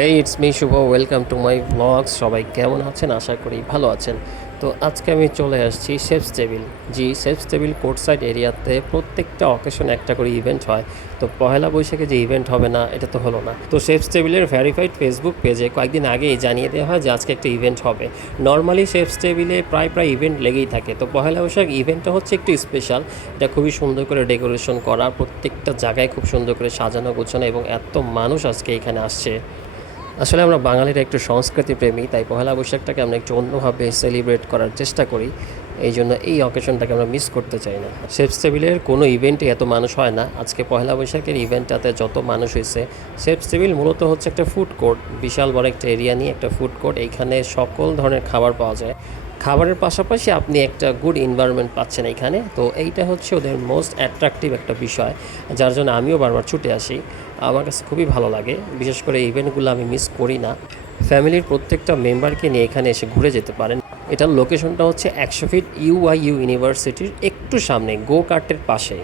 Hey it's me Shubho, welcome to my blogs. সবাই কেমন আছেন? আশা করি ভালো আছেন। তো আজকে আমি চলে আসছি শেফস টেবিল। জি, শেফস টেবিল কোর্ট সাইড এরিয়াতে প্রত্যেকটা অকেশন একটা করে ইভেন্ট হয়। তো পহেলা বৈশাখে যে ইভেন্ট হবে না, এটা তো হলো না। তো শেফস টেবিলের ভেরিফাইড ফেসবুক পেজে কয়েকদিন আগেই জানিয়ে দেওয়া হয় যে আজকে একটা ইভেন্ট হবে। নর্মালি শেফস টেবিলে প্রায় ইভেন্ট লেগেই থাকে। তো পহেলা বৈশাখ ইভেন্টটা হচ্ছে একটু স্পেশাল। এটা খুবই সুন্দর করে ডেকোরেশন করা, প্রত্যেকটা জায়গায় খুব সুন্দর করে সাজানো গোছানো, এবং এত মানুষ আজকে এখানে আসছে। আসলে আমরা বাঙালিরা একটু সংস্কৃতি প্রেমী, তাই পহেলা বৈশাখটাকে আমরা একটু অন্যভাবে সেলিব্রেট করার চেষ্টা করি। এই জন্য এই অকেশনটাকে আমরা মিস করতে চাই না। শেফস টেবিলের কোনো ইভেন্টে এত মানুষ হয় না। আজকে পহেলা বৈশাখের ইভেন্টটাতে যত মানুষ হয়েছে। শেফস টেবিল মূলত হচ্ছে একটা ফুড কোর্ট, বিশাল বড় একটা এরিয়া নিয়ে একটা ফুড কোর্ট। এইখানে সকল ধরনের খাবার পাওয়া যায়। খাবারের পাশাপাশি আপনি একটা গুড এনভায়রনমেন্ট পাচ্ছেন এইখানে। তো এইটা হচ্ছে ওদের মোস্ট অ্যাট্রাকটিভ একটা বিষয়, যার জন্য আমিও বারবার ছুটে আসি। আমার কাছে খুবই ভালো লাগে, বিশেষ করে ইভেন্টগুলো আমি মিস করি না। ফ্যামিলির প্রত্যেকটা মেম্বারকে নিয়ে এখানে এসে ঘুরে যেতে পারেন। এটার লোকেশনটা হচ্ছে 100 ফিট ইউআইইউ ইউনিভার্সিটির একটু সামনে, গো কার্টের পাশে।